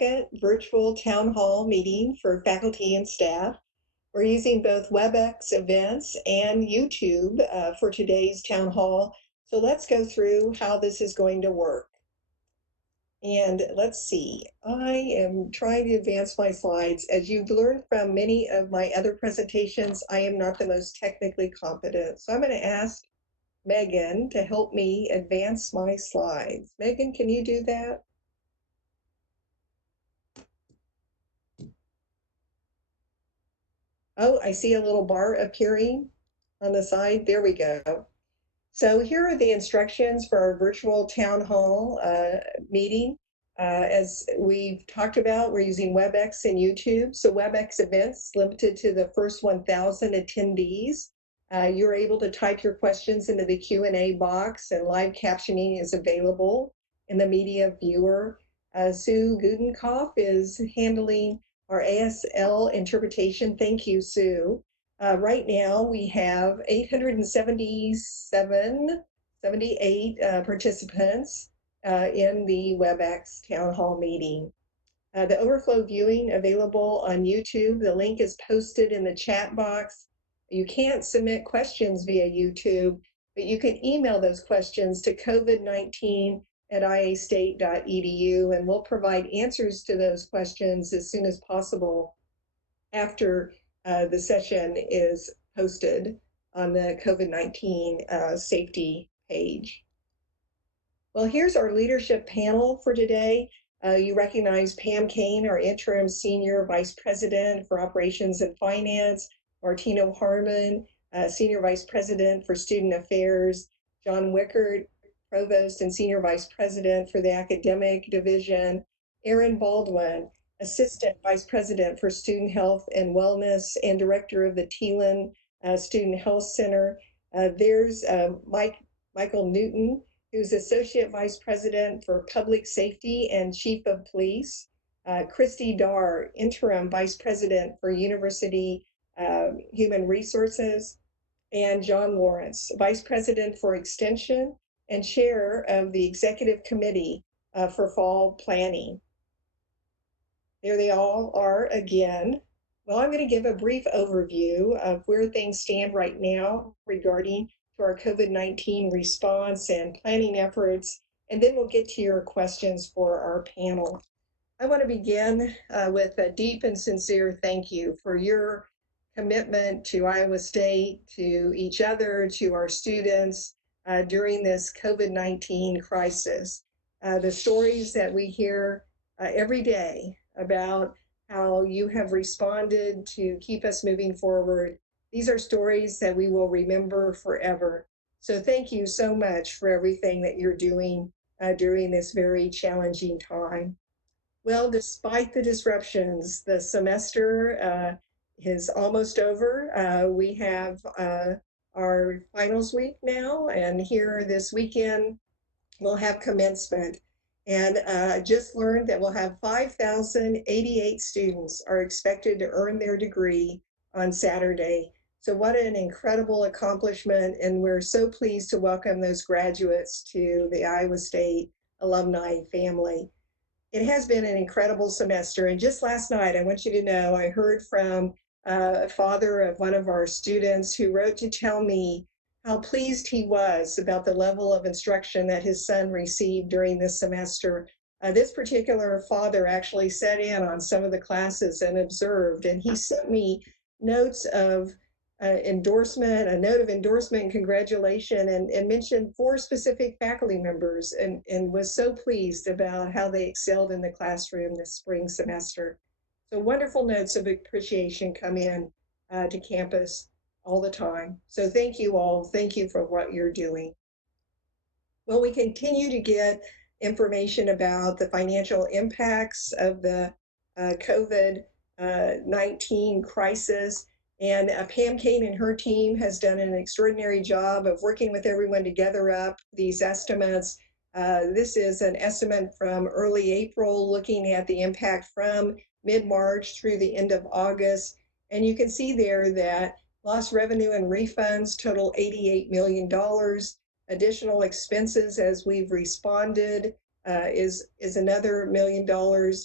second virtual town hall meeting for faculty and staff. We're using both WebEx events and YouTube for today's town hall. So let's go through how this is going to work. And let's see, I am trying to advance my slides. As you've learned from many of my other presentations, I am not the most technically competent. So I'm going to ask Megan to help me advance my slides. Megan, can you do that? Oh, I see a little bar appearing on the side. There we go. So here are the instructions for our virtual town hall meeting. As we've talked about, we're using WebEx and YouTube. So WebEx events limited to the first 1,000 attendees. You're able to type your questions into the Q&A box, and live captioning is available in the media viewer. Sue Gudenkopf is handling our ASL interpretation. Thank you, Sue. Right now, we have 878 participants in the WebEx Town Hall meeting. The overflow viewing available on YouTube. The link is posted in the chat box. You can't submit questions via YouTube, but you can email those questions to covid19@iastate.edu, and we'll provide answers to those questions as soon as possible after the session is posted on the COVID-19 safety page. Well, here's our leadership panel for today. You recognize Pam Kane, our interim senior vice president for operations and finance, Martino Harmon, senior vice president for student affairs, John Wickert, provost and senior vice president for the academic division, Aaron Baldwin, assistant vice president for student health and wellness and director of the Thielen Student Health Center. There's Michael Newton, who's associate vice president for public safety and chief of police. Christy Darr, interim vice president for university human resources, and John Lawrence, vice president for extension and chair of the executive committee for fall planning. There they all are again. Well, I'm going to give a brief overview of where things stand right now regarding to our COVID-19 response and planning efforts, and then we'll get to your questions for our panel. I want to begin with a deep and sincere thank you for your commitment to Iowa State, to each other, to our students during this COVID-19 crisis. The stories that we hear every day about how you have responded to keep us moving forward. These are stories that we will remember forever. So thank you so much for everything that you're doing during this very challenging time. Well, despite the disruptions, the semester is almost over. We have our finals week now, and here this weekend we'll have commencement. And just learned that we'll have 5,088 students are expected to earn their degree on Saturday. So what an incredible accomplishment, and we're so pleased to welcome those graduates to the Iowa State alumni family. It has been an incredible semester, and just last night, I want you to know, I heard from a father of one of our students who wrote to tell me how pleased he was about the level of instruction that his son received during this semester. This particular father actually sat in on some of the classes and observed, and he sent me notes of endorsement, a note of endorsement and congratulation, and mentioned 4 specific faculty members, and was so pleased about how they excelled in the classroom this spring semester. So wonderful notes of appreciation come in to campus all the time. So thank you all. Thank you for what you're doing. Well, we continue to get information about the financial impacts of the COVID-19 crisis. And Pam Kane and her team has done an extraordinary job of working with everyone to gather up these estimates. This is an estimate from early April, looking at the impact from mid-March through the end of August. And you can see there that lost revenue and refunds total $88 million. Additional expenses as we've responded is another $1 million.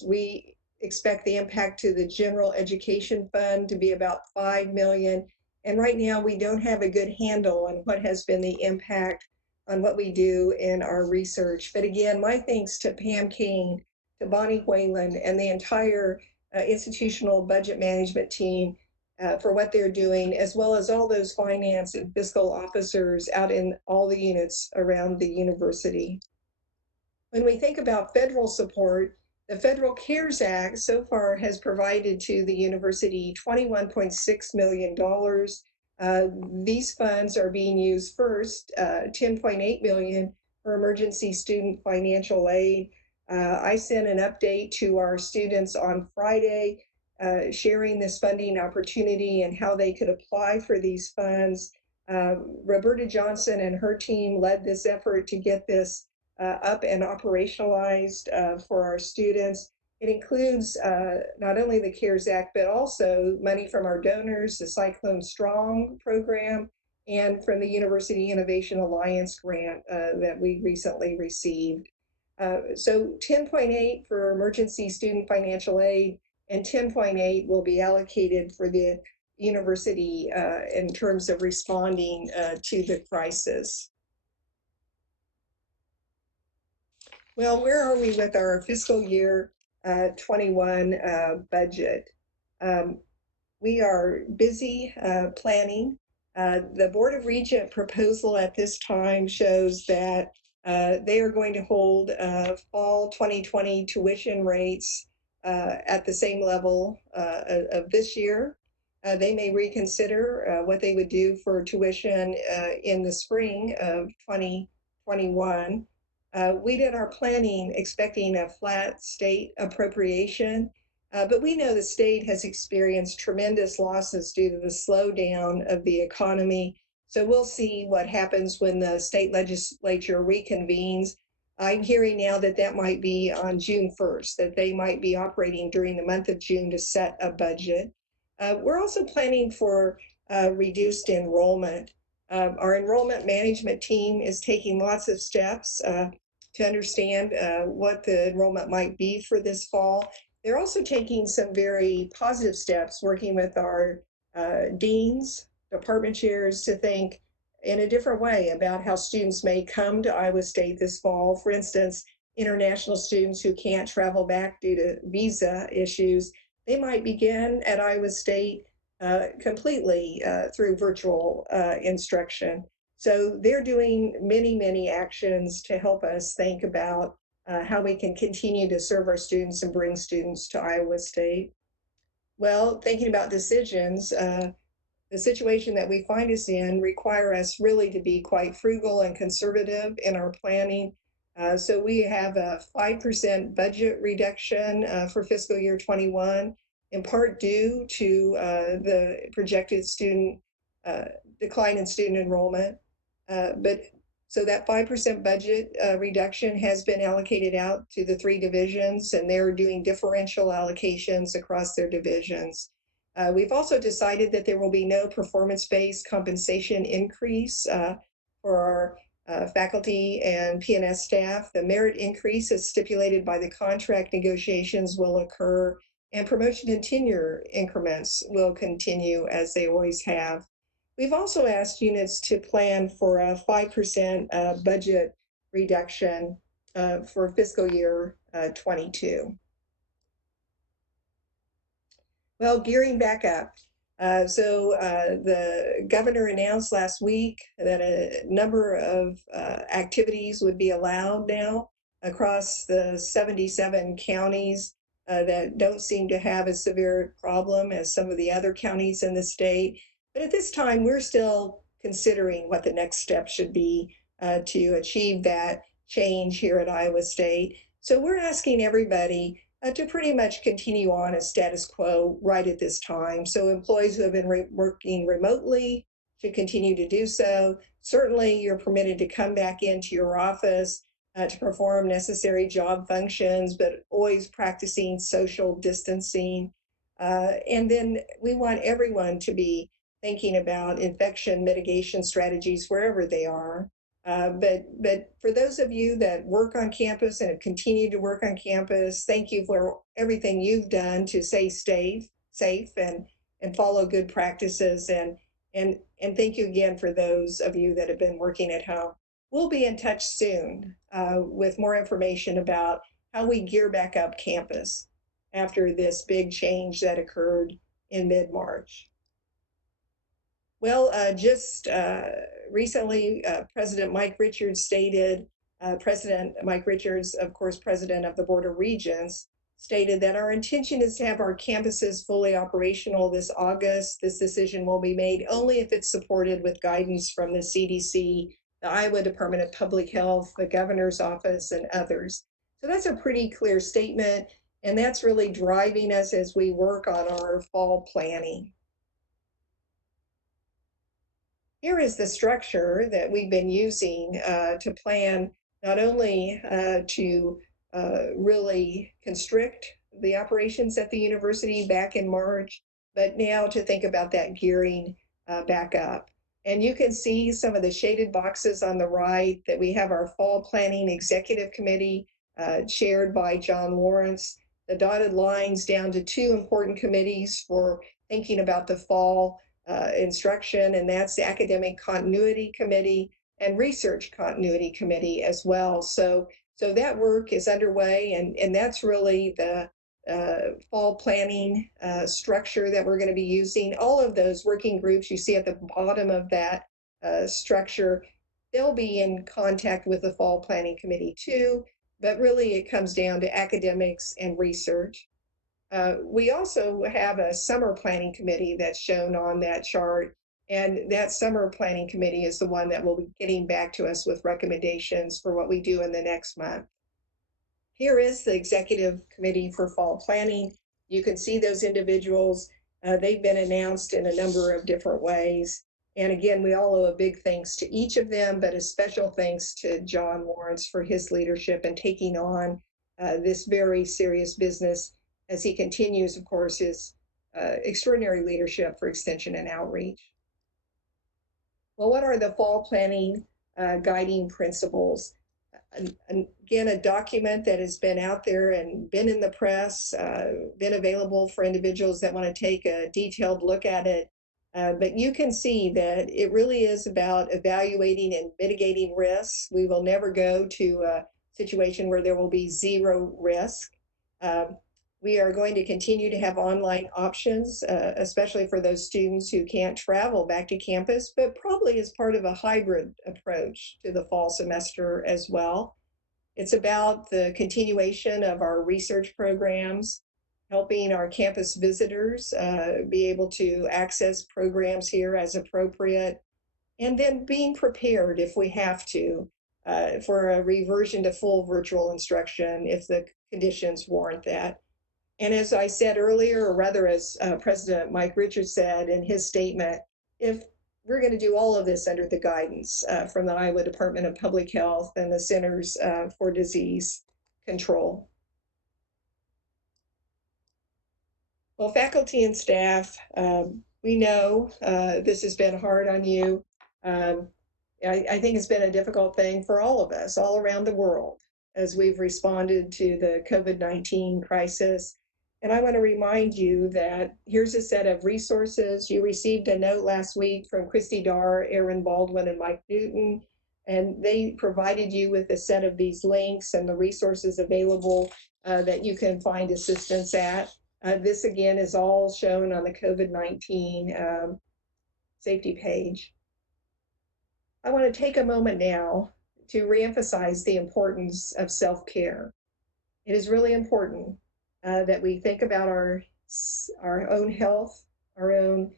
We expect the impact to the general education fund to be about 5 million. And right now we don't have a good handle on what has been the impact on what we do in our research. But again, my thanks to Pam Kane, to Bonnie Whalen, and the entire institutional budget management team for what they're doing, as well as all those finance and fiscal officers out in all the units around the university. When we think about federal support, the Federal CARES Act so far has provided to the university $21.6 million. These funds are being used first, $10.8 million for emergency student financial aid. I sent an update to our students on Friday, sharing this funding opportunity and how they could apply for these funds. Roberta Johnson and her team led this effort to get this up and operationalized for our students. It includes not only the CARES Act, but also money from our donors, the Cyclone Strong program, and from the University Innovation Alliance grant that we recently received. So 10.8 for emergency student financial aid, and 10.8 will be allocated for the university in terms of responding to the crisis. Well, where are we with our fiscal year 21 budget? We are busy planning. The Board of Regent proposal at this time shows that they are going to hold fall 2020 tuition rates at the same level of this year. They may reconsider what they would do for tuition in the spring of 2021. We did our planning expecting a flat state appropriation, but we know the state has experienced tremendous losses due to the slowdown of the economy. So we'll see what happens when the state legislature reconvenes. I'm hearing now that that might be on June 1st, that they might be operating during the month of June to set a budget. We're also planning for reduced enrollment. Our enrollment management team is taking lots of steps to understand what the enrollment might be for this fall. They're also taking some very positive steps, working with our deans, department chairs to think in a different way about how students may come to Iowa State this fall. For instance, international students who can't travel back due to visa issues, they might begin at Iowa State completely through virtual instruction. So they're doing many, many actions to help us think about how we can continue to serve our students and bring students to Iowa State. Well, thinking about decisions, the situation that we find us in require us really to be quite frugal and conservative in our planning. So we have a 5% budget reduction for fiscal year 21, in part due to the projected student decline in student enrollment. But so that 5% budget reduction has been allocated out to the 3 divisions, and they're doing differential allocations across their divisions. We've also decided that there will be no performance-based compensation increase for our faculty and P&S staff. The merit increase as stipulated by the contract negotiations will occur, and promotion and tenure increments will continue as they always have. We've also asked units to plan for a 5% budget reduction for fiscal year 22. Well, gearing back up. The governor announced last week that a number of activities would be allowed now across the 77 counties that don't seem to have a severe problem as some of the other counties in the state. But at this time, we're still considering what the next step should be to achieve that change here at Iowa State. So we're asking everybody to pretty much continue on as status quo right at this time. So employees who have been working remotely should continue to do so. Certainly, you're permitted to come back into your office to perform necessary job functions, but always practicing social distancing. And then we want everyone to be thinking about infection mitigation strategies wherever they are. But for those of you that work on campus and have continued to work on campus, thank you for everything you've done to stay safe and follow good practices. And thank you again for those of you that have been working at home. We'll be in touch soon with more information about how we gear back up campus after this big change that occurred in mid-March. Well, just recently, President Mike Richards stated, President Mike Richards, of course, President of the Board of Regents, stated that our intention is to have our campuses fully operational this August. This decision will be made only if it's supported with guidance from the CDC, the Iowa Department of Public Health, the governor's office, and others. So that's a pretty clear statement, and that's really driving us as we work on our fall planning. Here is the structure that we've been using to plan not only to really constrict the operations at the university back in March, but now to think about that gearing back up. And you can see some of the shaded boxes on the right that we have our fall planning executive committee chaired by John Lawrence. The dotted lines down to two important committees for thinking about the fall instruction, and that's the Academic Continuity Committee and Research Continuity Committee as well. So that work is underway, and that's really the fall planning structure that we're going to be using. All of those working groups you see at the bottom of that structure, they'll be in contact with the fall planning committee too, but really it comes down to academics and research. We also have a summer planning committee that's shown on that chart, and that summer planning committee is the one that will be getting back to us with recommendations for what we do in the next month. Here is the executive committee for fall planning. You can see those individuals. They've been announced in a number of different ways. And again, we all owe a big thanks to each of them, but a special thanks to John Lawrence for his leadership and taking on this very serious business as he continues, of course, his extraordinary leadership for extension and outreach. Well, what are the fall planning guiding principles? Again, a document that has been out there and been in the press, been available for individuals that want to take a detailed look at it. But you can see that it really is about evaluating and mitigating risks. We will never go to a situation where there will be zero risk. We are going to continue to have online options, especially for those students who can't travel back to campus, but probably as part of a hybrid approach to the fall semester as well. It's about the continuation of our research programs, helping our campus visitors be able to access programs here as appropriate, and then being prepared if we have to for a reversion to full virtual instruction if the conditions warrant that. And as I said earlier, or rather as President Mike Richards said in his statement, if we're going to do all of this under the guidance from the Iowa Department of Public Health and the Centers for Disease Control. Well, faculty and staff, we know this has been hard on you. I think it's been a difficult thing for all of us all around the world as we've responded to the COVID-19 crisis. And I want to remind you that here's a set of resources. You received a note last week from Christy Darr, Aaron Baldwin, and Mike Newton, and they provided you with a set of these links and the resources available that you can find assistance at. This again is all shown on the COVID-19 safety page. I want to take a moment now to reemphasize the importance of self-care. It is really important that we think about our own health, our own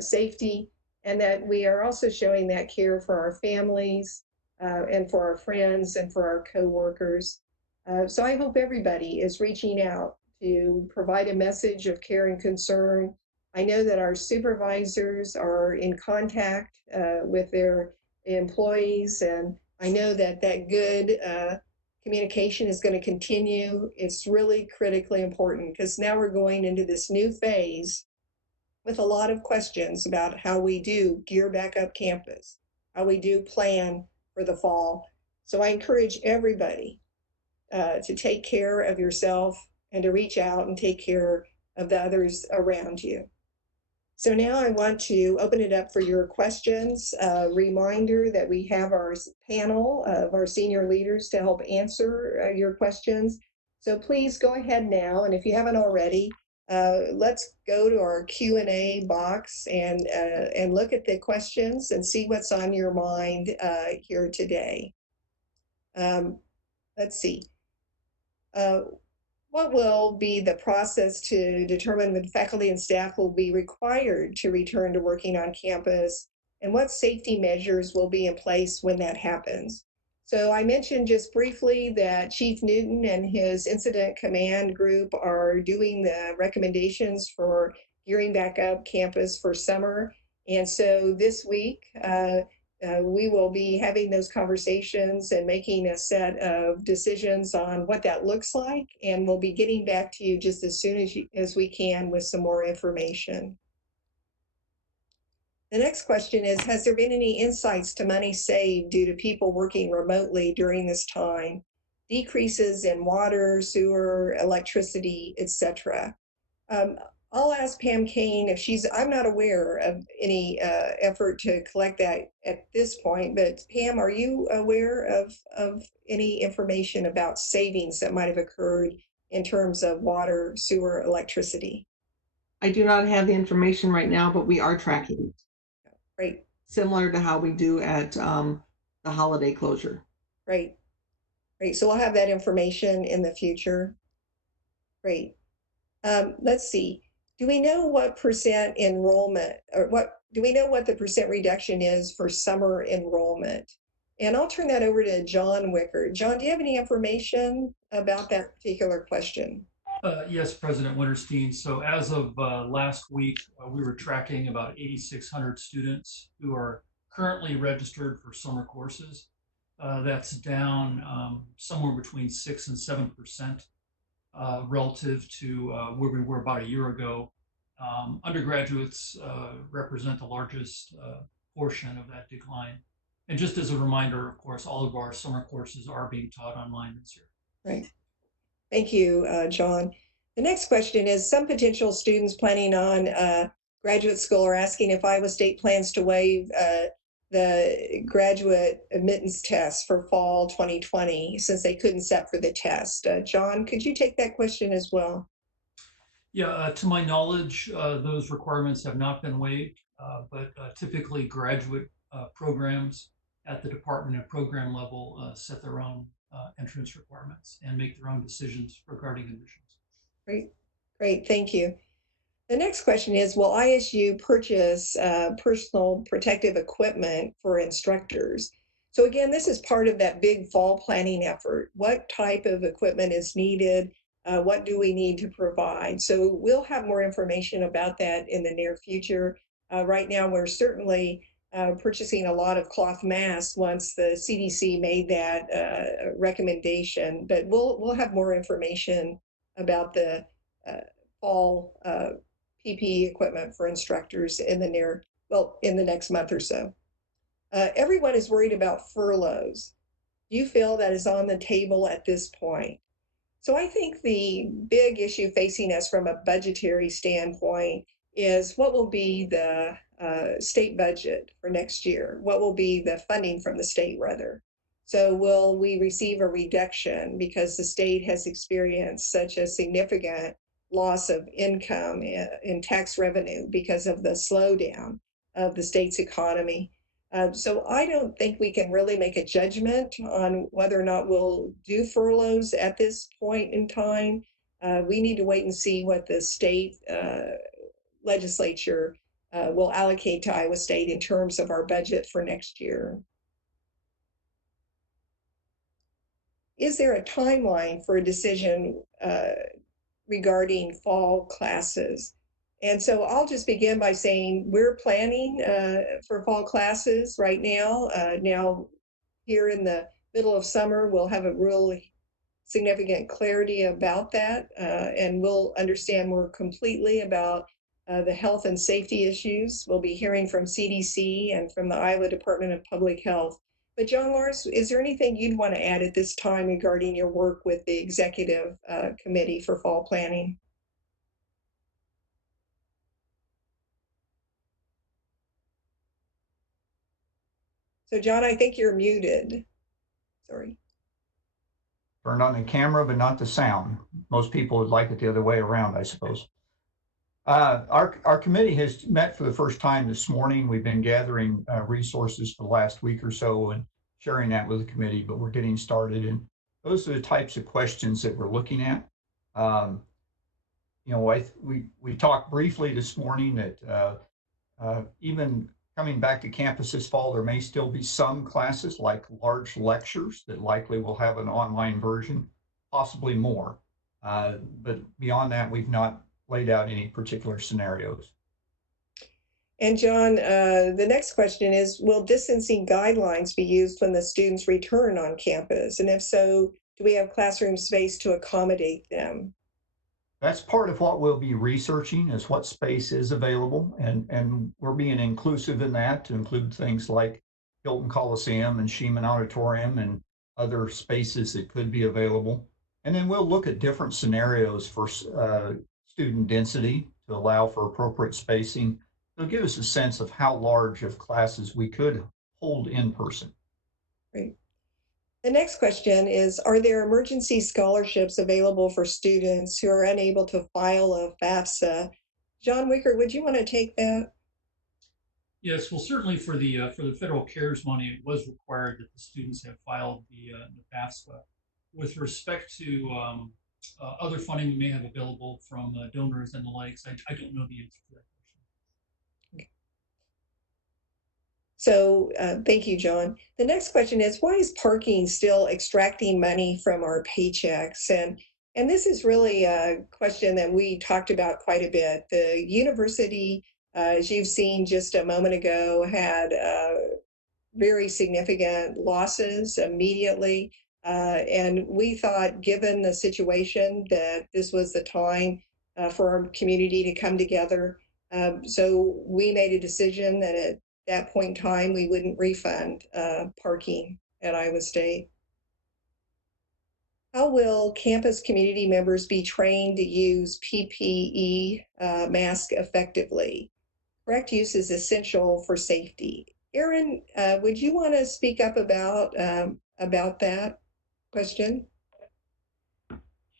safety, and that we are also showing that care for our families and for our friends and for our coworkers. So I hope everybody is reaching out to provide a message of care and concern. I know that our supervisors are in contact with their employees, and I know that that good communication is going to continue. It's really critically important because now we're going into this new phase with a lot of questions about how we do gear back up campus, how we do plan for the fall. So I encourage everybody to take care of yourself and to reach out and take care of the others around you. So now I want to open it up for your questions. Reminder that we have our panel of our senior leaders to help answer your questions. So please go ahead now, and if you haven't already, let's go to our Q&A box and look at the questions and see what's on your mind here today. Let's see. What will be the process to determine when faculty and staff will be required to return to working on campus, and what safety measures will be in place when that happens? So I mentioned just briefly that Chief Newton and his incident command group are doing the recommendations for gearing back up campus for summer. And so this week, we will be having those conversations and making a set of decisions on what that looks like, and we'll be getting back to you just as soon as we can with some more information. The next question is, has there been any insights to money saved due to people working remotely during this time? Decreases in water, sewer, electricity, etc. I'll ask Pam Kane if I'm not aware of any effort to collect that at this point, but Pam, are you aware of any information about savings that might have occurred in terms of water, sewer, electricity? I do not have the information right now, but we are tracking it. Great. Similar to how we do at the holiday closure. Great. Great. So we'll have that information in the future. Great. Let's see. Do we know what percent enrollment, or do we know what the percent reduction is for summer enrollment? And I'll turn that over to John Wicker. John, do you have any information about that particular question? Yes, President Winterstein. So as of last week, we were tracking about 8,600 students who are currently registered for summer courses. That's down somewhere between 6 and 7% relative to where we were about a year ago. Undergraduates represent the largest portion of that decline. And just as a reminder, of course, all of our summer courses are being taught online this year. Right. Thank you, John. The next question is, some potential students planning on graduate school are asking if Iowa State plans to waive the graduate admittance test for fall 2020 since they couldn't set for the test. John, could you take that question as well? Yeah, to my knowledge, those requirements have not been waived, but typically graduate programs at the department and program level set their own entrance requirements and make their own decisions regarding admissions. Great, great, thank you. The next question is, will ISU purchase personal protective equipment for instructors? So again, this is part of that big fall planning effort. What type of equipment is needed? What do we need to provide? So we'll have more information about that in the near future. Right now, we're certainly purchasing a lot of cloth masks once the CDC made that recommendation, but we'll have more information about the fall PPE equipment for instructors in the next month or so. Everyone is worried about furloughs. Do you feel that is on the table at this point? So I think the big issue facing us from a budgetary standpoint is what will be the state budget for next year? What will be the funding from the state, rather? So will we receive a reduction because the state has experienced such a significant loss of income in tax revenue because of the slowdown of the state's economy? So I don't think we can really make a judgment on whether or not we'll do furloughs at this point in time. We need to wait and see what the state legislature will allocate to Iowa State in terms of our budget for next year. Is there a timeline for a decision regarding fall classes? And so I'll just begin by saying we're planning for fall classes right now. Now, here in the middle of summer, we'll have a really significant clarity about that, and we'll understand more completely about the health and safety issues. We'll be hearing from CDC and from the Iowa Department of Public Health. But John Lawrence, is there anything you'd want to add at this time regarding your work with the executive committee for fall planning? So John, I think you're muted. Sorry. Turned on the camera, but not the sound. Most people would like it the other way around, I suppose. Our committee has met for the first time this morning. We've been gathering resources for the last week or so and sharing that with the committee, but we're getting started. And those are the types of questions that we're looking at. We talked briefly this morning that even coming back to campus this fall, there may still be some classes like large lectures that likely will have an online version, possibly more. But beyond that, we've not laid out any particular scenarios. And John, the next question is, will distancing guidelines be used when the students return on campus? And if so, do we have classroom space to accommodate them? That's part of what we'll be researching is what space is available. And we're being inclusive in that to include things like Hilton Coliseum and Sheeman Auditorium and other spaces that could be available. And then we'll look at different scenarios for student density to allow for appropriate spacing. It'll give us a sense of how large of classes we could hold in person. Great. The next question is, are there emergency scholarships available for students who are unable to file a FAFSA? John Wicker, would you want to take that? Yes, well, certainly for the federal CARES money, it was required that the students have filed the FAFSA. With respect to other funding we may have available from donors and the likes, I don't know the answer to that question. So thank you, John. The next question is, why is parking still extracting money from our paychecks? And this is really a question that we talked about quite a bit. The university, as you've seen just a moment ago, had very significant losses immediately. And we thought, given the situation, that this was the time for our community to come together. So we made a decision that at that point in time, we wouldn't refund parking at Iowa State. How will campus community members be trained to use PPE mask effectively? Correct use is essential for safety. Erin, would you want to speak up about that question?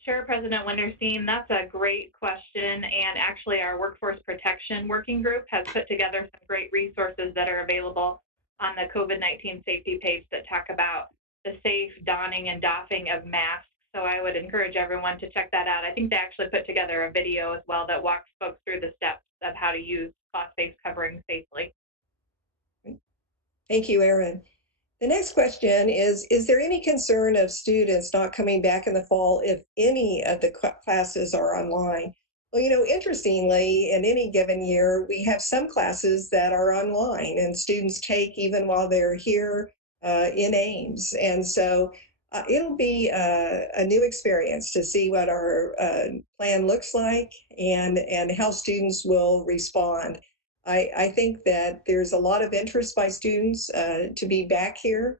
Sure, President Winterstein, that's a great question. And actually, our Workforce Protection Working Group has put together some great resources that are available on the COVID-19 safety page that talk about the safe donning and doffing of masks. So I would encourage everyone to check that out. I think they actually put together a video as well that walks folks through the steps of how to use cloth-based covering safely. Thank you, Erin. The next question is there any concern of students not coming back in the fall if any of the classes are online? Well, interestingly, in any given year, we have some classes that are online and students take even while they're here in Ames. And so it'll be a new experience to see what our plan looks like and how students will respond. I think that there's a lot of interest by students to be back here.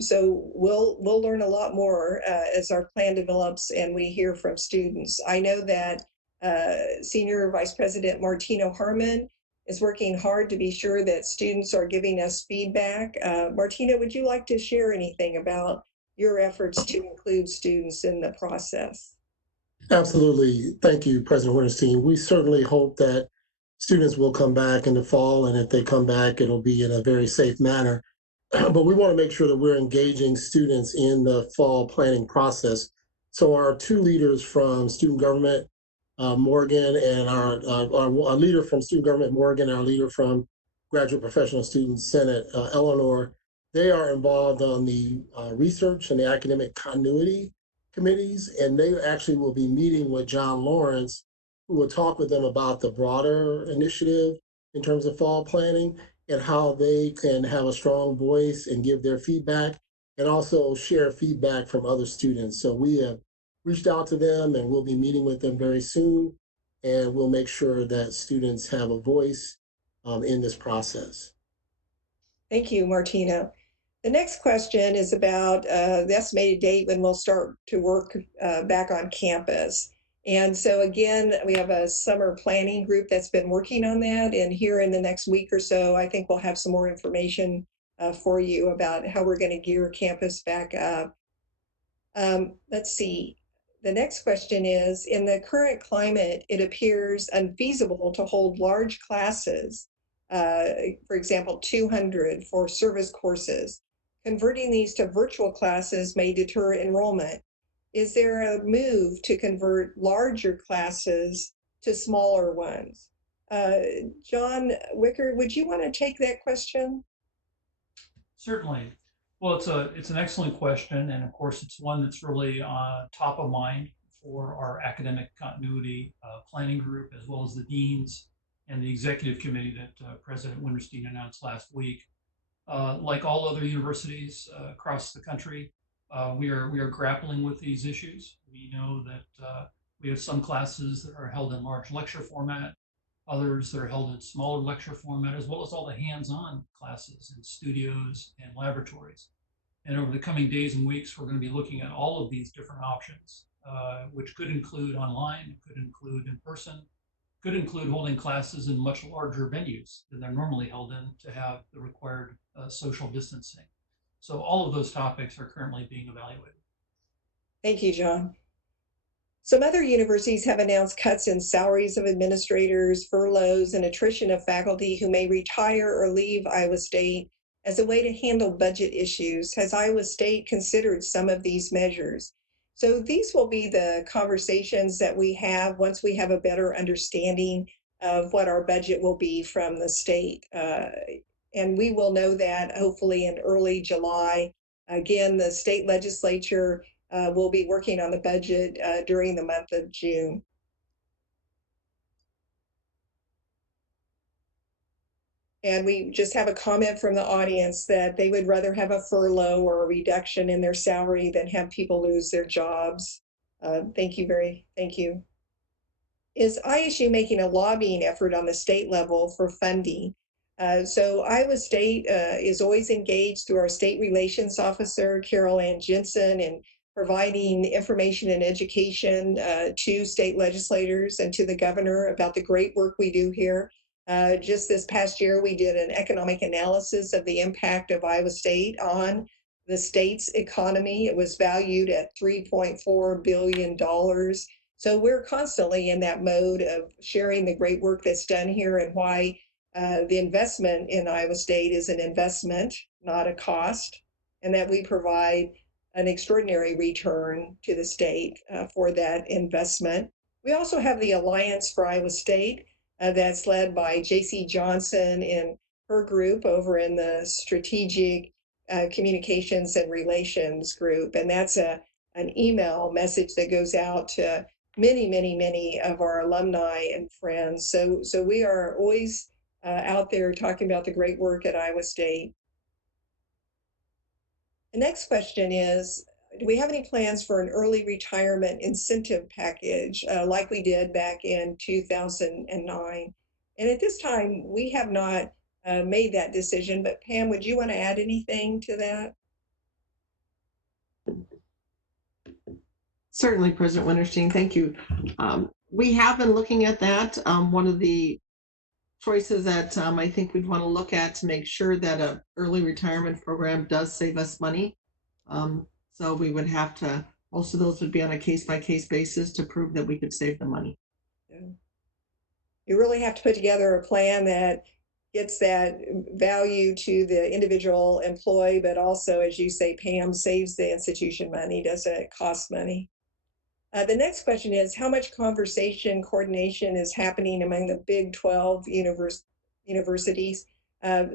So we'll learn a lot more as our plan develops and we hear from students. I know that Senior Vice President Martino Harmon is working hard to be sure that students are giving us feedback. Martino, would you like to share anything about your efforts to include students in the process? Absolutely. Thank you, President Winterstein. We certainly hope that students will come back in the fall, and if they come back, it'll be in a very safe manner. But we want to make sure that we're engaging students in the fall planning process. So our two leaders from student government, Morgan, and our leader from student government, Morgan, our leader from Graduate Professional Student Senate, Eleanor, they are involved on the research and the academic continuity committees, and they actually will be meeting with John Lawrence, who will talk with them about the broader initiative in terms of fall planning and how they can have a strong voice and give their feedback and also share feedback from other students. So we have reached out to them and we'll be meeting with them very soon, and we'll make sure that students have a voice in this process. Thank you, Martino. The next question is about the estimated date when we'll start to work back on campus. And so again, we have a summer planning group that's been working on that. And here in the next week or so, I think we'll have some more information for you about how we're going to gear campus back up. Let's see. The next question is, in the current climate, it appears unfeasible to hold large classes, for example, 200 for service courses. Converting these to virtual classes may deter enrollment. Is there a move to convert larger classes to smaller ones? John Wicker, would you want to take that question? Certainly. Well, it's an excellent question, and of course, it's one that's really top of mind for our academic continuity planning group, as well as the deans and the executive committee that President Winterstein announced last week. Like all other universities across the country, we are grappling with these issues. We know that we have some classes that are held in large lecture format, others that are held in smaller lecture format, as well as all the hands-on classes in studios and laboratories. And over the coming days and weeks, we're going to be looking at all of these different options, which could include online, could include in person, could include holding classes in much larger venues than they're normally held in to have the required social distancing. So all of those topics are currently being evaluated. Thank you, John. Some other universities have announced cuts in salaries of administrators, furloughs, and attrition of faculty who may retire or leave Iowa State as a way to handle budget issues. Has Iowa State considered some of these measures? So these will be the conversations that we have once we have a better understanding of what our budget will be from the state. And we will know that hopefully in early July. Again, the state legislature we'll be working on the budget during the month of June. And we just have a comment from the audience that they would rather have a furlough or a reduction in their salary than have people lose their jobs. Thank you. Is ISU making a lobbying effort on the state level for funding? So Iowa State is always engaged through our state relations officer, Carol Ann Jensen, and providing information and education to state legislators and to the governor about the great work we do here. Just this past year, we did an economic analysis of the impact of Iowa State on the state's economy. It was valued at $3.4 billion. So we're constantly in that mode of sharing the great work that's done here and why the investment in Iowa State is an investment, not a cost, and that we provide an extraordinary return to the state for that investment. We also have the Alliance for Iowa State that's led by J.C. Johnson and her group over in the Strategic Communications and Relations group. And that's an email message that goes out to many of our alumni and friends. So we are always out there talking about the great work at Iowa State. The next question is, do we have any plans for an early retirement incentive package like we did back in 2009? And at this time, we have not made that decision, but Pam, would you want to add anything to that? Certainly, President Winterstein, thank you. We have been looking at that. One of the choices that I think we'd want to look at to make sure that an early retirement program does save us money. So we would have to, most of those would be on a case-by-case basis to prove that we could save the money. Yeah. You really have to put together a plan that gets that value to the individual employee, but also, as you say, Pam, saves the institution money, doesn't cost money. The next question is, how much conversation coordination is happening among the Big 12 universities?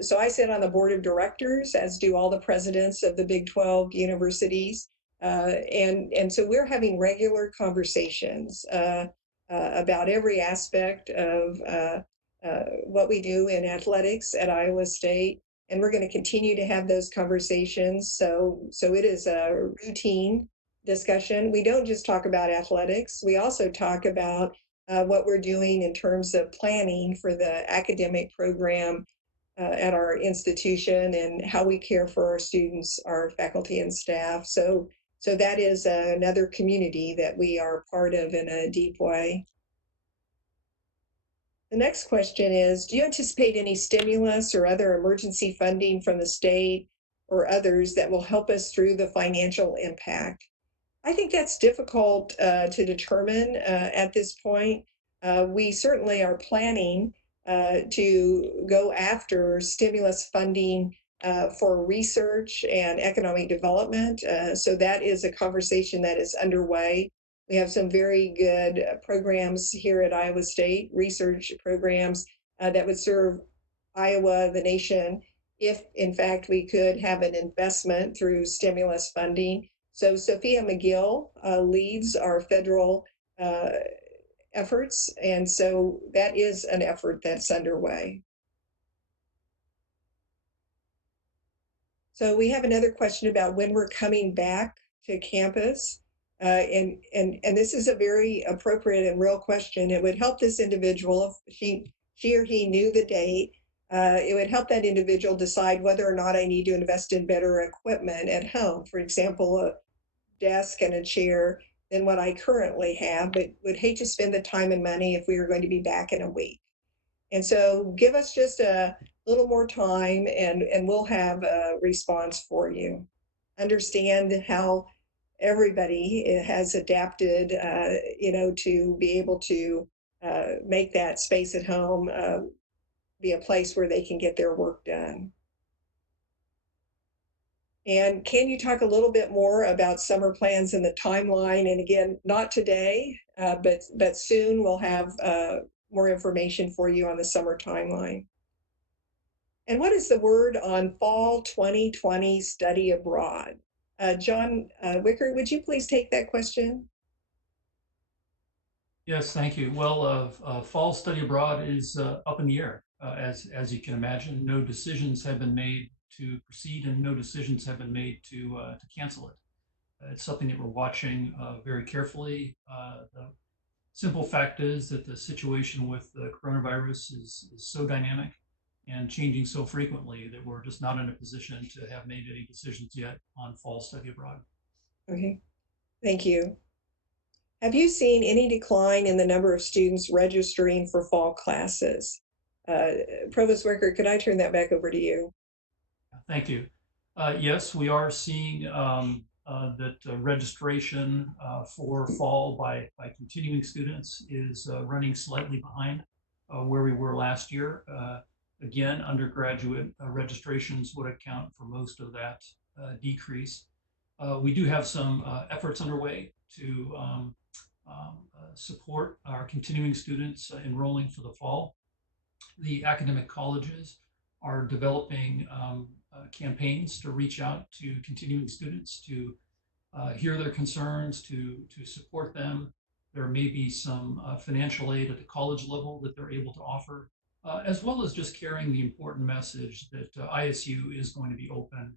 So I sit on the board of directors, as do all the presidents of the Big 12 universities. And so we're having regular conversations about every aspect of what we do in athletics at Iowa State. And we're going to continue to have those conversations. So it is a routine discussion. We don't just talk about athletics. We also talk about what we're doing in terms of planning for the academic program at our institution and how we care for our students, our faculty and staff. So that is another community that we are part of in a deep way. The next question is, do you anticipate any stimulus or other emergency funding from the state or others that will help us through the financial impact? I think that's difficult to determine at this point. We certainly are planning to go after stimulus funding for research and economic development. So that is a conversation that is underway. We have some very good programs here at Iowa State, research programs that would serve Iowa, the nation, if in fact we could have an investment through stimulus funding. So Sophia McGill leads our federal efforts, and so that is an effort that's underway. So we have another question about when we're coming back to campus. And this is a very appropriate and real question. It would help this individual if she or he knew the date. It would help that individual decide whether or not I need to invest in better equipment at home. For example, a desk and a chair than what I currently have, but would hate to spend the time and money if we were going to be back in a week. And so give us just a little more time and we'll have a response for you. Understand how everybody has adapted, to be able to make that space at home be a place where they can get their work done. And can you talk a little bit more about summer plans and the timeline? And again, not today, but soon we'll have more information for you on the summer timeline. And what is the word on fall 2020 study abroad? John Wicker, would you please take that question? Yes, thank you. Well, fall study abroad is up in the air. As you can imagine, no decisions have been made to proceed and no decisions have been made to cancel it. It's something that we're watching very carefully. The simple fact is that the situation with the coronavirus is so dynamic and changing so frequently that we're just not in a position to have made any decisions yet on fall study abroad. Okay, thank you. Have you seen any decline in the number of students registering for fall classes? Provost Wicker, could I turn that back over to you? Thank you. Yes, we are seeing that registration for fall by continuing students is running slightly behind where we were last year. Again, undergraduate registrations would account for most of that decrease. We do have some efforts underway to support our continuing students enrolling for the fall. The academic colleges are developing campaigns to reach out to continuing students to hear their concerns, to support them. There may be some financial aid at the college level that they're able to offer, as well as just carrying the important message that ISU is going to be open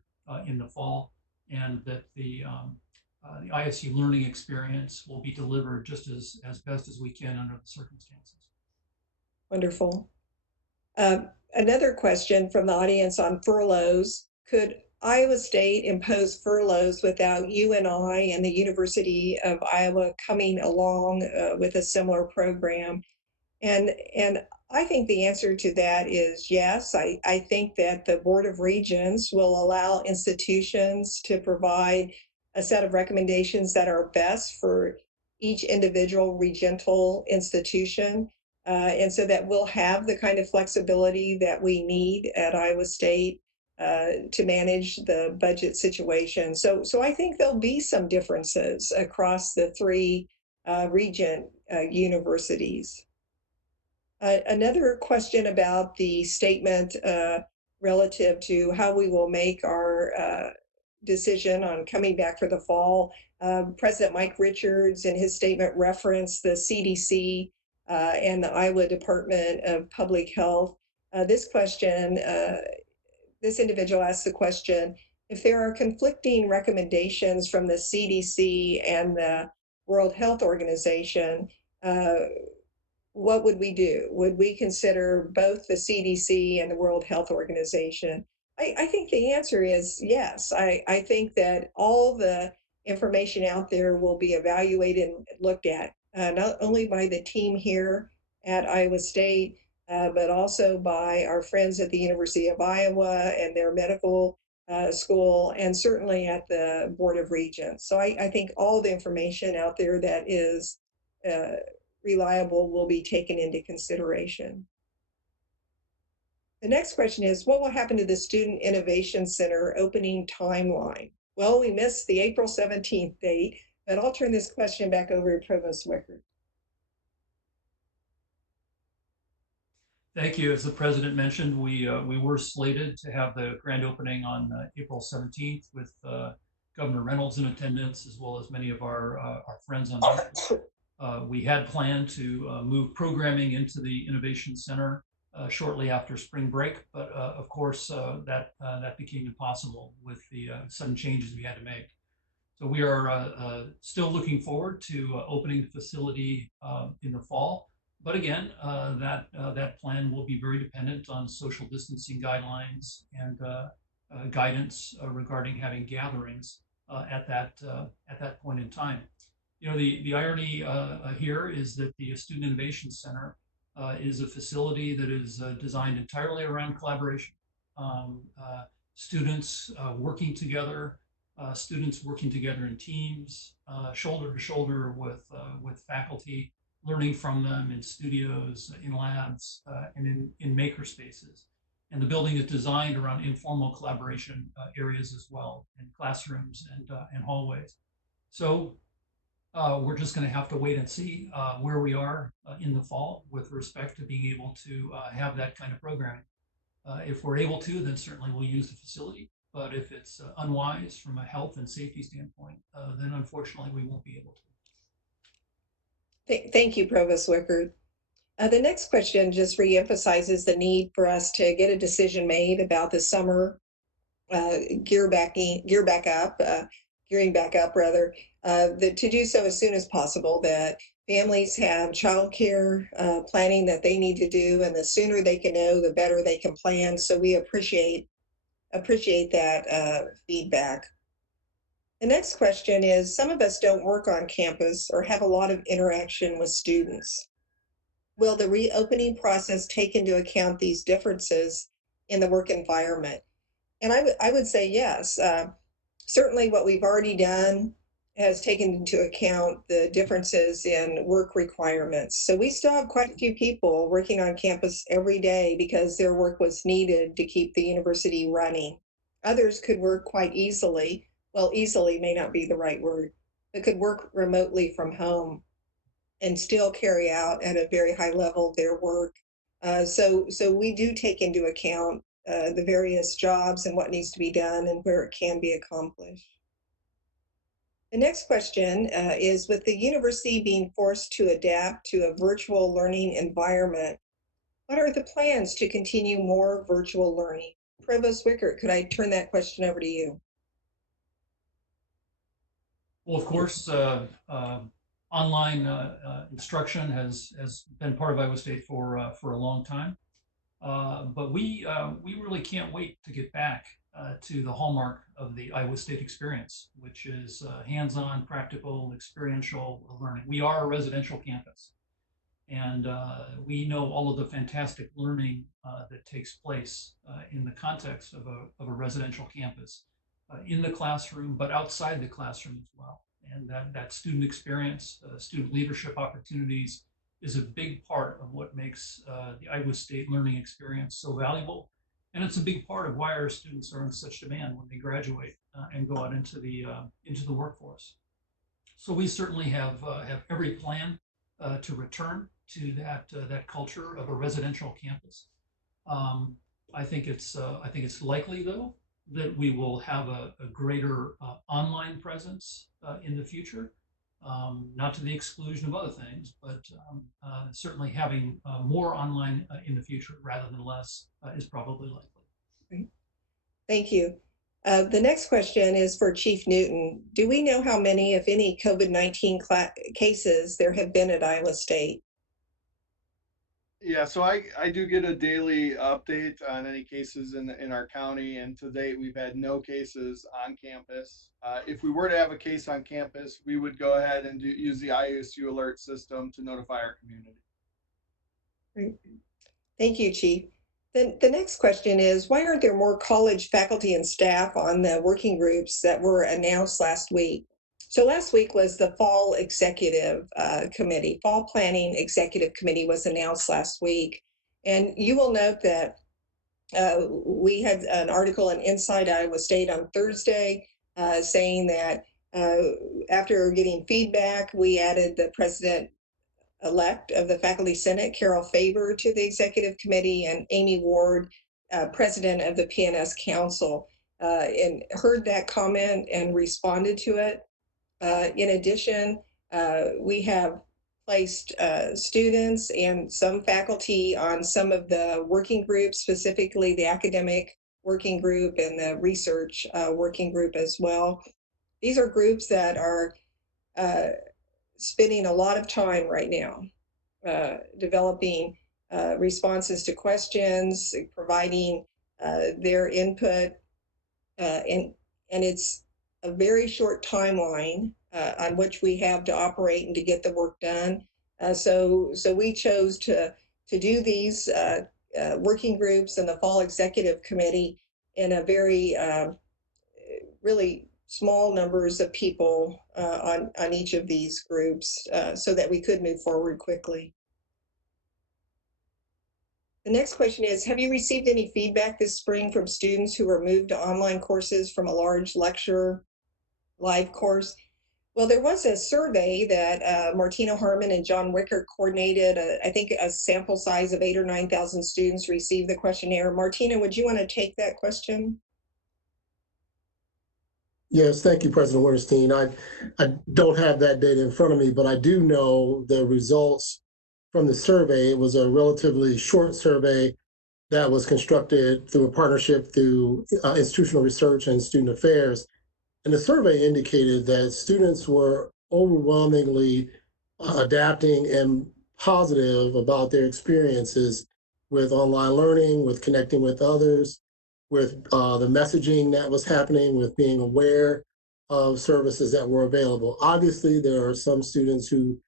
in the fall, and that the ISU learning experience will be delivered just as best as we can under the circumstances. Wonderful. Another question from the audience on furloughs. Could Iowa State impose furloughs without UNI and the University of Iowa coming along with a similar program? And I think the answer to that is yes. I think that the Board of Regents will allow institutions to provide a set of recommendations that are best for each individual regental institution. And so that we'll have the kind of flexibility that we need at Iowa State to manage the budget situation. So I think there'll be some differences across the three regent universities. Another question about the statement relative to how we will make our decision on coming back for the fall. President Mike Richards in his statement referenced the CDC and the Iowa Department of Public Health. This individual asked the question, if there are conflicting recommendations from the CDC and the World Health Organization, what would we do? Would we consider both the CDC and the World Health Organization? I think the answer is yes. I think that all the information out there will be evaluated and looked at, not only by the team here at Iowa State, but also by our friends at the University of Iowa and their medical school, and certainly at the Board of Regents. So I think all the information out there that is reliable will be taken into consideration. The next question is, what will happen to the Student Innovation Center opening timeline? Well, we missed the April 17th date, but I'll turn this question back over to Provost Wickert. Thank you. As the president mentioned, we were slated to have the grand opening on April 17th with Governor Reynolds in attendance, as well as many of our friends on campus. We had planned to move programming into the Innovation Center shortly after spring break, but of course that became impossible with the sudden changes we had to make. So we are still looking forward to opening the facility in the fall. But again, that plan will be very dependent on social distancing guidelines and guidance regarding having gatherings at that point in time. You know, the irony here is that the Student Innovation Center is a facility that is designed entirely around collaboration. Students working together, in teams, shoulder to shoulder with faculty, learning from them in studios, in labs, and in maker spaces. And the building is designed around informal collaboration areas as well, in classrooms and hallways. So we're just going to have to wait and see where we are in the fall with respect to being able to have that kind of programming. If we're able to, then certainly we'll use the facility. But if it's unwise from a health and safety standpoint, then unfortunately we won't be able to. Thank you, Provost Wickert. The next question just reemphasizes the need for us to get a decision made about the summer gearing back up, to do so as soon as possible, that families have childcare planning that they need to do, and the sooner they can know, the better they can plan. So we appreciate that feedback. The next question is, some of us don't work on campus or have a lot of interaction with students. Will the reopening process take into account these differences in the work environment? And I would say yes. Certainly what we've already done has taken into account the differences in work requirements. So we still have quite a few people working on campus every day because their work was needed to keep the university running. Others could work quite easily. Well, easily may not be the right word, but could work remotely from home and still carry out at a very high level their work. So we do take into account the various jobs and what needs to be done and where it can be accomplished. The next question is, with the university being forced to adapt to a virtual learning environment, what are the plans to continue more virtual learning? Provost Wickert, could I turn that question over to you? Well, of course, online instruction has been part of Iowa State for a long time, but we really can't wait to get back to the hallmark of the Iowa State experience, which is hands-on, practical, experiential learning. We are a residential campus, and we know all of the fantastic learning that takes place in the context of a residential campus. In the classroom, but outside the classroom as well. And that student experience, student leadership opportunities is a big part of what makes the Iowa State learning experience so valuable. And it's a big part of why our students are in such demand when they graduate and go out into the workforce. So we certainly have every plan to return to that culture of a residential campus. I think it's likely, though, that we will have a greater online presence in the future, not to the exclusion of other things, but certainly having more online in the future rather than less is probably likely. Great. Thank you. The next question is for Chief Newton. Do we know how many, if any, COVID-19 cases there have been at Iowa State? Yeah, so I do get a daily update on any cases in our county, and to date we've had no cases on campus. If we were to have a case on campus, we would go ahead and use the ISU alert system to notify our community. Great. Thank you, Chief. The next question is, why aren't there more college faculty and staff on the working groups that were announced last week? So last week was the Fall Executive Committee. Fall Planning Executive Committee was announced last week. And you will note that we had an article in Inside Iowa State on Thursday saying that after getting feedback, we added the president-elect of the Faculty Senate, Carol Faber, to the executive committee, and Amy Ward, president of the PNS Council, and heard that comment and responded to it. In addition, we have placed students and some faculty on some of the working groups, specifically the academic working group and the research working group as well. These are groups that are spending a lot of time right now developing responses to questions, providing their input, and it's a very short timeline on which we have to operate and to get the work done. So we chose to do these working groups and the Fall Executive Committee in a very really small numbers of people on each of these groups so that we could move forward quickly. The next question is, have you received any feedback this spring from students who were moved to online courses from a large lecture live course? Well, there was a survey that Martina Harmon and John Wicker coordinated. I think a sample size of 8,000 or 9,000 students received the questionnaire. Martina, would you want to take that question? Yes, thank you, President Winterstein. I don't have that data in front of me, but I do know the results from the survey. It was a relatively short survey that was constructed through a partnership through institutional research and student affairs. And the survey indicated that students were overwhelmingly adapting and positive about their experiences with online learning, with connecting with others, with the messaging that was happening, with being aware of services that were available. Obviously, there are some students who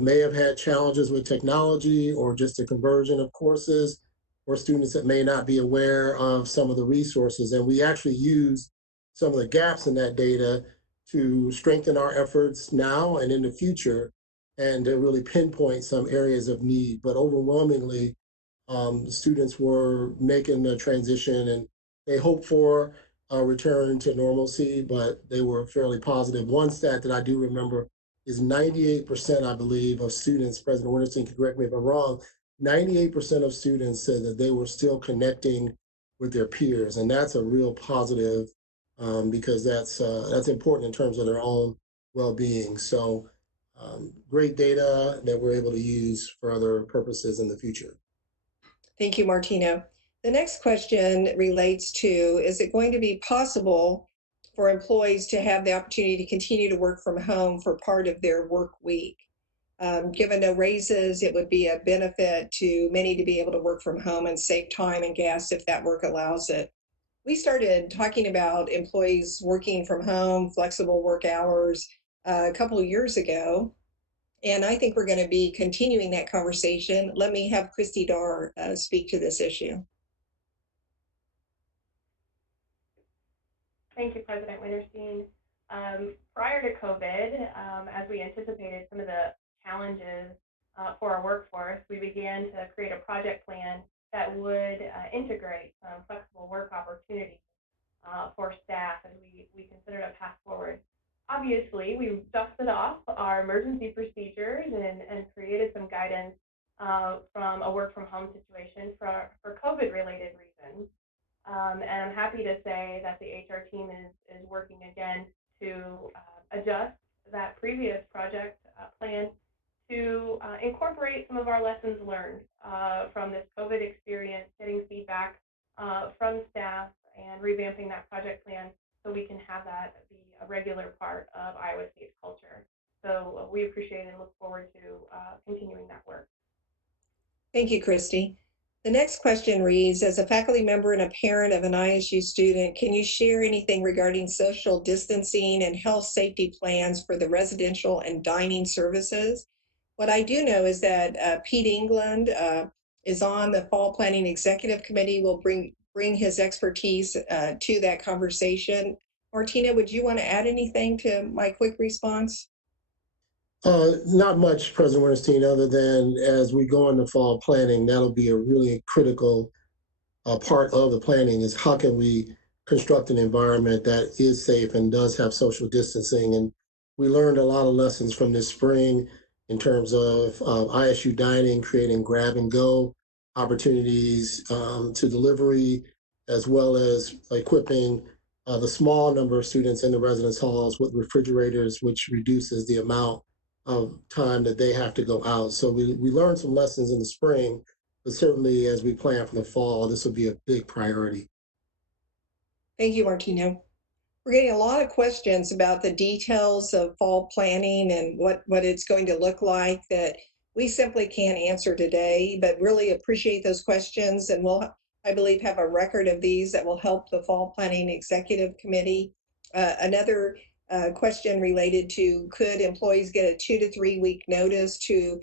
may have had challenges with technology or just a conversion of courses, or students that may not be aware of some of the resources. And we actually use some of the gaps in that data to strengthen our efforts now and in the future, and to really pinpoint some areas of need. But overwhelmingly, students were making the transition, and they hoped for a return to normalcy, but they were fairly positive. One stat that I do remember is 98%, I believe, of students, President Winterstein can correct me if I'm wrong, 98% of students said that they were still connecting with their peers. And that's a real positive because that's important in terms of their own well-being. So great data that we're able to use for other purposes in the future. Thank you, Martina. The next question relates to, is it going to be possible for employees to have the opportunity to continue to work from home for part of their work week? Given no raises, it would be a benefit to many to be able to work from home and save time and gas if that work allows it. We started talking about employees working from home, flexible work hours a couple of years ago. And I think we're going to be continuing that conversation. Let me have Christy Darr speak to this issue. Thank you, President Winterstein. Prior to COVID, as we anticipated some of the challenges for our workforce, we began to create a project plan that would integrate some flexible work opportunities for staff as we considered a path forward. Obviously, we dusted off our emergency procedures and created some guidance from a work from home situation for COVID-related reasons. And I'm happy to say that the HR team is working again to adjust that previous project plan to incorporate some of our lessons learned from this COVID experience, getting feedback from staff and revamping that project plan so we can have that be a regular part of Iowa State's culture. So we appreciate and look forward to continuing that work. Thank you, Christy. The next question reads, as a faculty member and a parent of an ISU student, can you share anything regarding social distancing and health safety plans for the residential and dining services? What I do know is that Pete England is on the Fall Planning Executive Committee, will bring his expertise to that conversation. Martina, would you want to add anything to my quick response? Not much, President Bernstein, other than as we go into fall planning, that'll be a really critical part of the planning is how can we construct an environment that is safe and does have social distancing. And we learned a lot of lessons from this spring in terms of ISU dining, creating grab and go opportunities to delivery, as well as equipping the small number of students in the residence halls with refrigerators, which reduces the amount of time that they have to go out. So we learned some lessons in the spring, but certainly as we plan for the fall, this will be a big priority. Thank you, Martina. We're getting a lot of questions about the details of fall planning and what it's going to look like that we simply can't answer today, but really appreciate those questions. And we'll, I believe, have a record of these that will help the Fall Planning Executive Committee. Another question related to could employees get a 2 to 3 week notice to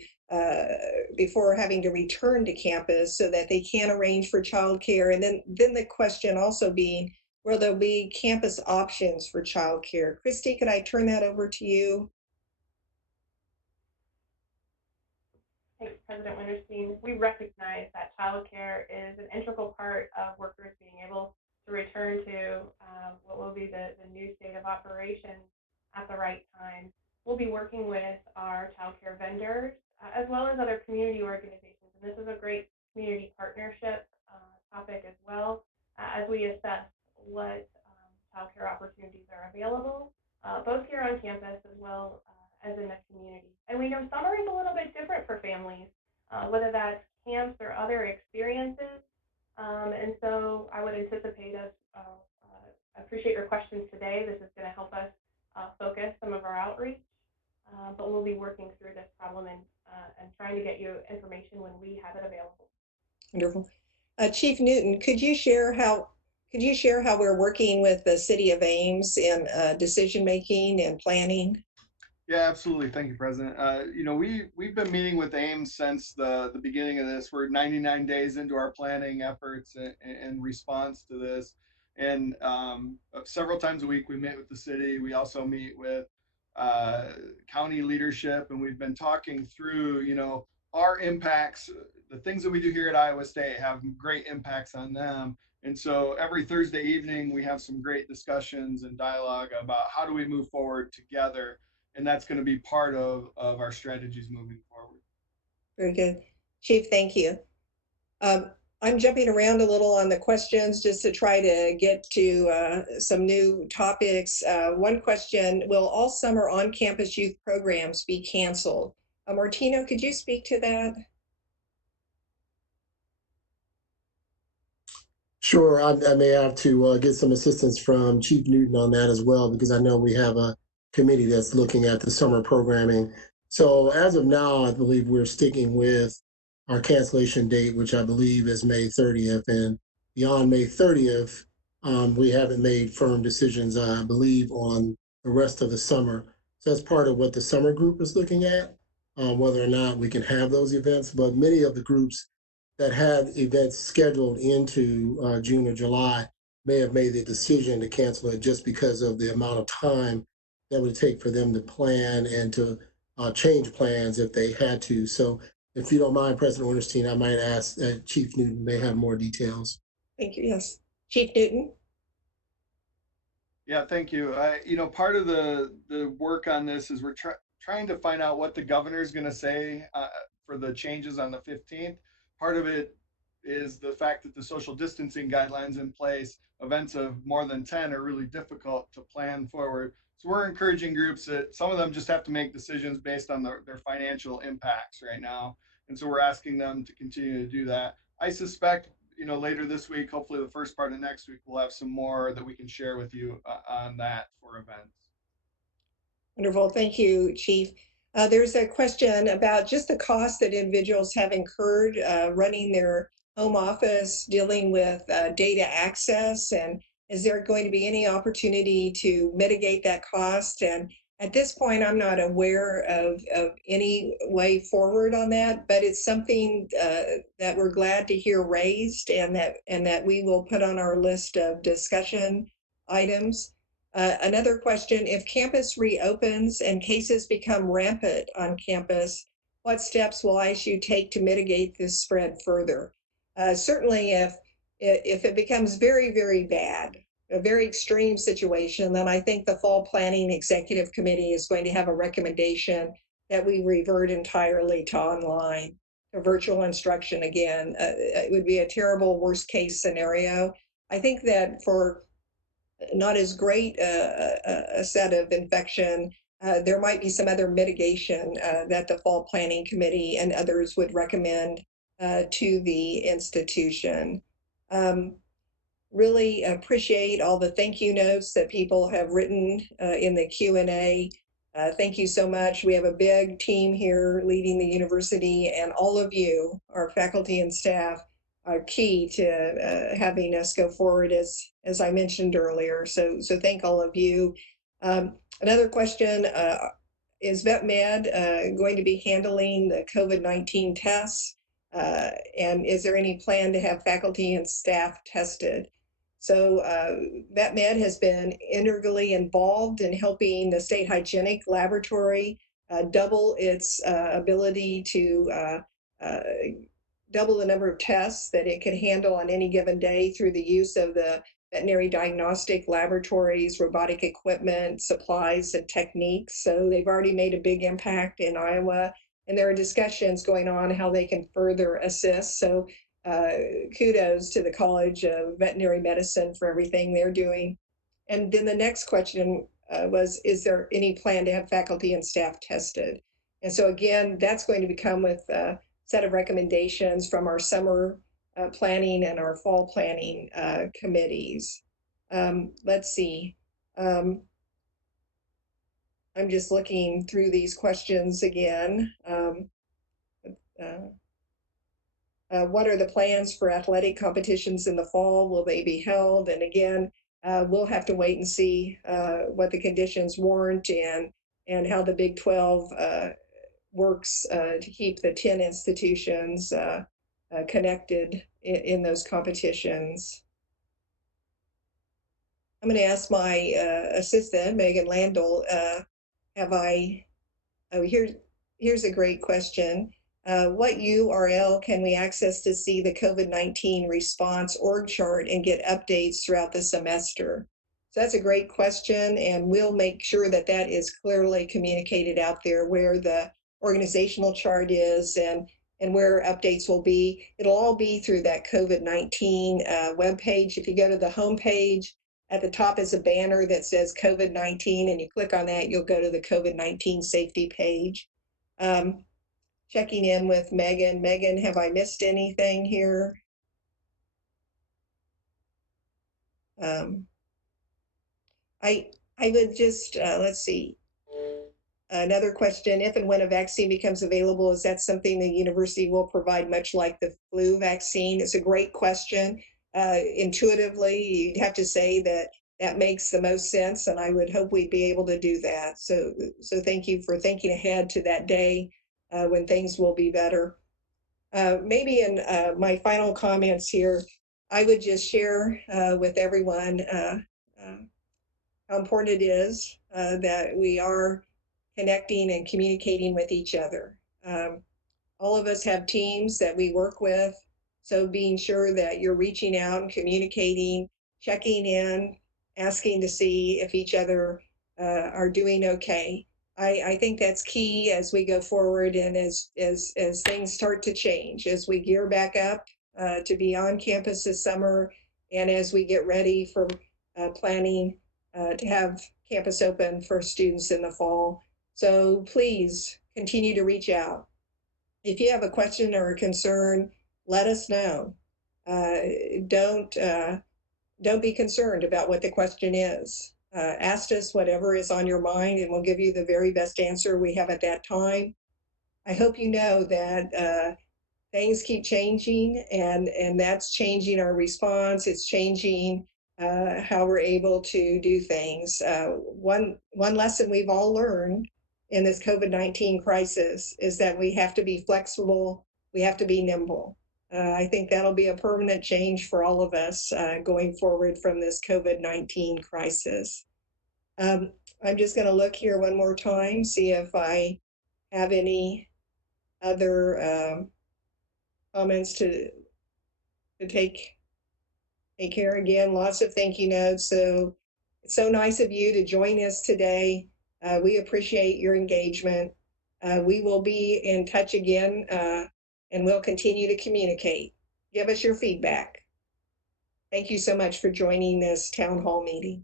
before having to return to campus so that they can arrange for childcare? And then the question also being, will there be campus options for childcare? Christy, could I turn that over to you? Thanks, President Winterstein. We recognize that childcare is an integral part of workers being able to return to what will be the new state of operations at the right time. We'll be working with our childcare vendors as well as other community organizations. And this is a great community partnership topic as well as we assess what childcare opportunities are available, both here on campus as well as in the community. And we know summer is a little bit different for families, whether that's camps or other experiences. And so I would anticipate us, appreciate your questions today. This is going to help us focus some of our outreach, but we'll be working through this problem and trying to get you information when we have it available. Wonderful. Chief Newton, could you share how we're working with the city of Ames in decision making and planning? Yeah, absolutely. Thank you, President. We've been meeting with Ames since the beginning of this. We're 99 days into our planning efforts in response to this, and several times a week we meet with the city. We also meet with county leadership, and we've been talking through, our impacts. The things that we do here at Iowa State have great impacts on them. And so every Thursday evening, we have some great discussions and dialogue about how do we move forward together, and that's going to be part of our strategies moving forward. Very good. Chief, thank you. I'm jumping around a little on the questions just to try to get to some new topics. One question, will all summer on-campus youth programs be canceled? Martino, could you speak to that? Sure, I may have to get some assistance from Chief Newton on that as well, because I know we have a committee that's looking at the summer programming. So as of now, I believe we're sticking with our cancellation date, which I believe is May 30th. And beyond May 30th, we haven't made firm decisions, I believe, on the rest of the summer. So that's part of what the summer group is looking at, whether or not we can have those events. But many of the groups that had events scheduled into June or July may have made the decision to cancel it just because of the amount of time that would take for them to plan and to change plans if they had to. So if you don't mind, President Winterstein, I might ask that Chief Newton may have more details. Thank you. Yes. Chief Newton? Yeah, thank you. Part of the work on this is we're trying to find out what the governor is going to say for the changes on the 15th. Part of it is the fact that the social distancing guidelines in place, events of more than 10 are really difficult to plan forward. So we're encouraging groups that some of them just have to make decisions based on their financial impacts right now. And so we're asking them to continue to do that. I suspect, later this week, hopefully the first part of next week, we'll have some more that we can share with you on that for events. Wonderful. Thank you, Chief. There's a question about just the cost that individuals have incurred running their home office, dealing with data access, and is there going to be any opportunity to mitigate that cost? And at this point, I'm not aware of any way forward on that, but it's something that we're glad to hear raised, and that we will put on our list of discussion items. Another question, if campus reopens and cases become rampant on campus, what steps will ISU take to mitigate this spread further? Certainly if it becomes very, very bad, a very extreme situation, then I think the fall planning executive committee is going to have a recommendation that we revert entirely to online, to virtual instruction again. It would be a terrible worst case scenario. I think that for not as great a set of infection, there might be some other mitigation that the fall planning committee and others would recommend to the institution. Really appreciate all the thank you notes that people have written in the Q&A. Thank you so much. We have a big team here leading the university, and all of you, our faculty and staff, are key to having us go forward as I mentioned earlier. So thank all of you. Another question, is VetMed going to be handling the COVID-19 tests? And is there any plan to have faculty and staff tested? So VetMed has been integrally involved in helping the state hygienic laboratory double its ability to double the number of tests that it can handle on any given day through the use of the veterinary diagnostic laboratories, robotic equipment, supplies, and techniques. So they've already made a big impact in Iowa, and there are discussions going on how they can further assist. So kudos to the College of Veterinary Medicine for everything they're doing. And then the next question was, is there any plan to have faculty and staff tested? And so again, that's going to become with a set of recommendations from our summer planning and our fall planning committees. Let's see. I'm just looking through these questions again. What are the plans for athletic competitions in the fall? Will they be held? And again, we'll have to wait and see what the conditions warrant and how the Big 12 works to keep the 10 institutions connected in those competitions. I'm going to ask my assistant, Megan Landell, here's a great question. What URL can we access to see the COVID-19 response org chart and get updates throughout the semester? So that's a great question, and we'll make sure that that is clearly communicated out there where the organizational chart is and where updates will be. It'll all be through that COVID-19 webpage. If you go to the homepage, at the top is a banner that says COVID-19, and you click on that, you'll go to the COVID-19 safety page. Checking in with Megan. Megan, have I missed anything here? I would just, let's see. Another question, if and when a vaccine becomes available, is that something the university will provide much like the flu vaccine? It's a great question. Intuitively, you'd have to say that that makes the most sense, and I would hope we'd be able to do that. So thank you for thinking ahead to that day when things will be better. Maybe in my final comments here, I would just share with everyone how important it is that we are connecting and communicating with each other. All of us have teams that we work with, so being sure that you're reaching out and communicating, checking in, asking to see if each other are doing okay. I think that's key as we go forward and as things start to change, as we gear back up to be on campus this summer, and as we get ready for planning to have campus open for students in the fall. So please continue to reach out. If you have a question or a concern, let us know. Don't be concerned about what the question is. asked us whatever is on your mind, and we'll give you the very best answer we have at that time. I hope you know that things keep changing, and that's changing our response. It's changing how we're able to do things. One lesson we've all learned in this COVID-19 crisis is that we have to be flexible. We have to be nimble. I think that'll be a permanent change for all of us going forward from this COVID-19 crisis. I'm just going to look here one more time, see if I have any other comments to take care. Again, lots of thank you notes. So it's so nice of you to join us today. We appreciate your engagement. We will be in touch again, and we'll continue to communicate. Give us your feedback. Thank you so much for joining this town hall meeting.